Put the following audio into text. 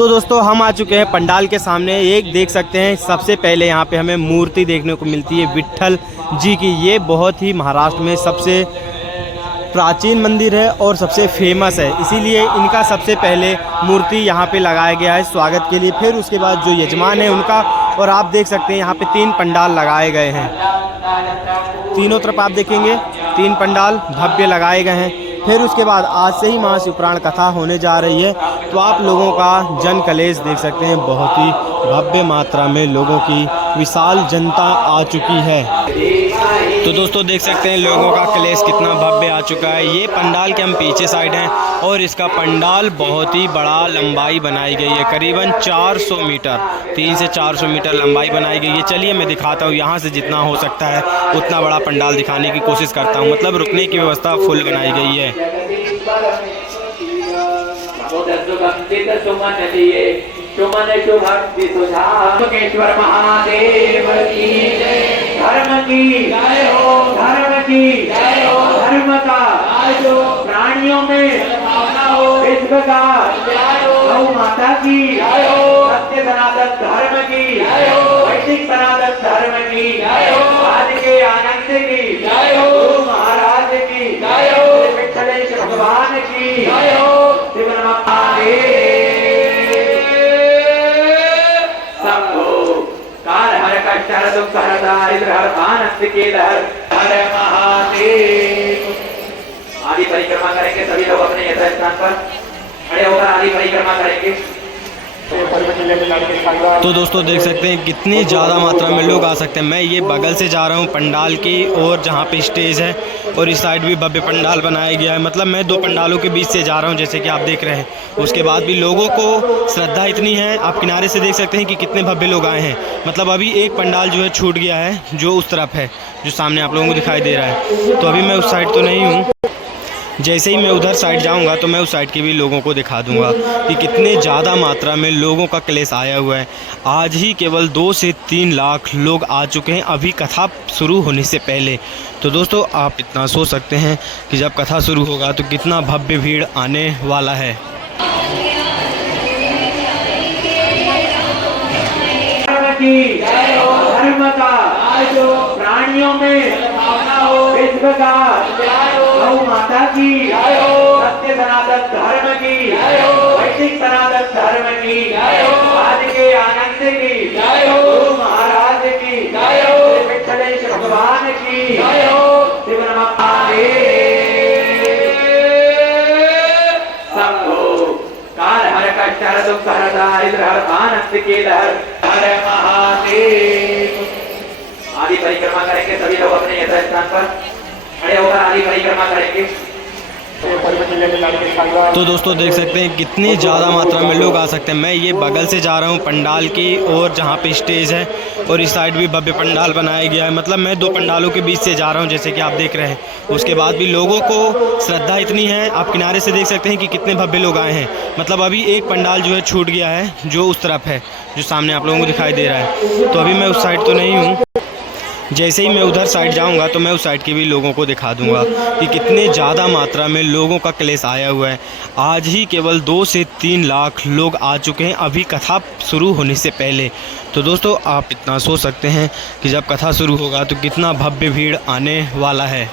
तो दोस्तों हम आ चुके हैं पंडाल के सामने। एक देख सकते हैं सबसे पहले यहाँ पे हमें मूर्ति देखने को मिलती है विट्ठल जी की। ये बहुत ही महाराष्ट्र में सबसे प्राचीन मंदिर है और सबसे फेमस है, इसीलिए इनका सबसे पहले मूर्ति यहाँ पे लगाया गया है स्वागत के लिए। फिर उसके बाद जो यजमान है उनका, और आप देख सकते हैं यहाँ पे 3 पंडाल लगाए गए हैं। तीनों तरफ आप देखेंगे 3 पंडाल भव्य लगाए गए हैं। फिर उसके बाद आज से ही महाशिवपुराण कथा होने जा रही है, तो आप लोगों का जन कलेश देख सकते हैं। बहुत ही भव्य मात्रा में लोगों की विशाल जनता आ चुकी है। तो दोस्तों देख सकते हैं लोगों का कलेश कितना भव्य आ चुका है। ये पंडाल के हम पीछे साइड हैं और इसका पंडाल बहुत ही बड़ा लंबाई बनाई गई है, करीबन 400 मीटर, 300 से 400 मीटर लंबाई बनाई गई है। चलिए मैं दिखाता हूँ, यहाँ से जितना हो सकता है उतना बड़ा पंडाल दिखाने की कोशिश करता हूँ। मतलब रुकने की व्यवस्था फुल बनाई गई है। शुभेश्वर महादेव की धर्म की जय हो, धर्म की जय हो, धर्म का प्राणियों में विश्व का गौ माता की जय हो, सत्य सनातन धर्म की जय हो, वैदिक सनातन धर्म की जय हो, आज के आनंद की जय हो, गुरु महाराज की जय हो, विठ्ठलेश्वर भगवान की जय हो, शिव महादेव दुख दारिद्र हर आनंद के लहर हर महादेव। आदि परिक्रमा करेंगे सभी लोग अपने यथास्थान पर खड़े होकर आदि परिक्रमा करेंगे। तो दोस्तों देख सकते हैं कितनी ज़्यादा मात्रा में लोग आ सकते हैं। मैं ये बगल से जा रहा हूँ पंडाल की और जहाँ पे स्टेज है, और इस साइड भी भव्य पंडाल बनाया गया है। मतलब मैं 2 पंडालों के बीच से जा रहा हूँ, जैसे कि आप देख रहे हैं। उसके बाद भी लोगों को श्रद्धा इतनी है, आप किनारे से देख सकते हैं कि कितने भव्य लोग आए हैं। मतलब अभी एक पंडाल जो है छूट गया है, जो उस तरफ है, जो सामने आप लोगों को दिखाई दे रहा है। तो अभी मैं उस साइड तो नहीं हूँ, जैसे ही मैं उधर साइड जाऊंगा तो मैं उस साइड के भी लोगों को दिखा दूंगा कि कितने ज़्यादा मात्रा में लोगों का क्लेश आया हुआ है। आज ही केवल 2 से 3 लाख लोग आ चुके हैं अभी कथा शुरू होने से पहले। तो दोस्तों आप इतना सोच सकते हैं कि जब कथा शुरू होगा तो कितना भव्य भीड़ आने वाला है। धर्म का प्राणियों में विश्व का गौ माता की जय हो, सत्य सनातन धर्म की जय हो, वैदिक सनातन धर्म की जय हो, आज के आनंद की जय हो, गुरु महाराज की जय हो, विठ्ठलेश्वर भगवान की जय हो, शिव महादेव शंभो। काल हर कष्ट हर दुख हर दारिद्र हर आनंद के लहर हर महादेव। आदि परिक्रमा करेंगे सभी लोग अपने यथास्थान पर खड़े होकर आदि परिक्रमा करेंगे। तो दोस्तों देख सकते हैं कितनी ज़्यादा मात्रा में लोग आ सकते हैं। मैं ये बगल से जा रहा हूँ पंडाल की और जहाँ पे स्टेज है, और इस साइड भी भव्य पंडाल बनाया गया है। मतलब मैं 2 पंडालों के बीच से जा रहा हूँ, जैसे कि आप देख रहे हैं। उसके बाद भी लोगों को श्रद्धा इतनी है, आप किनारे से देख सकते हैं कि कितने भव्य लोग आए हैं। मतलब अभी एक पंडाल जो है छूट गया है, जो उस तरफ है, जो सामने आप लोगों को दिखाई दे रहा है। तो अभी मैं उस साइड तो नहीं हूँ, जैसे ही मैं उधर साइड जाऊंगा तो मैं उस साइड के भी लोगों को दिखा दूंगा कि कितने ज़्यादा मात्रा में लोगों का क्लेश आया हुआ है। आज ही केवल 2 से 3 लाख लोग आ चुके हैं अभी कथा शुरू होने से पहले। तो दोस्तों आप इतना सोच सकते हैं कि जब कथा शुरू होगा तो कितना भव्य भीड़ आने वाला है।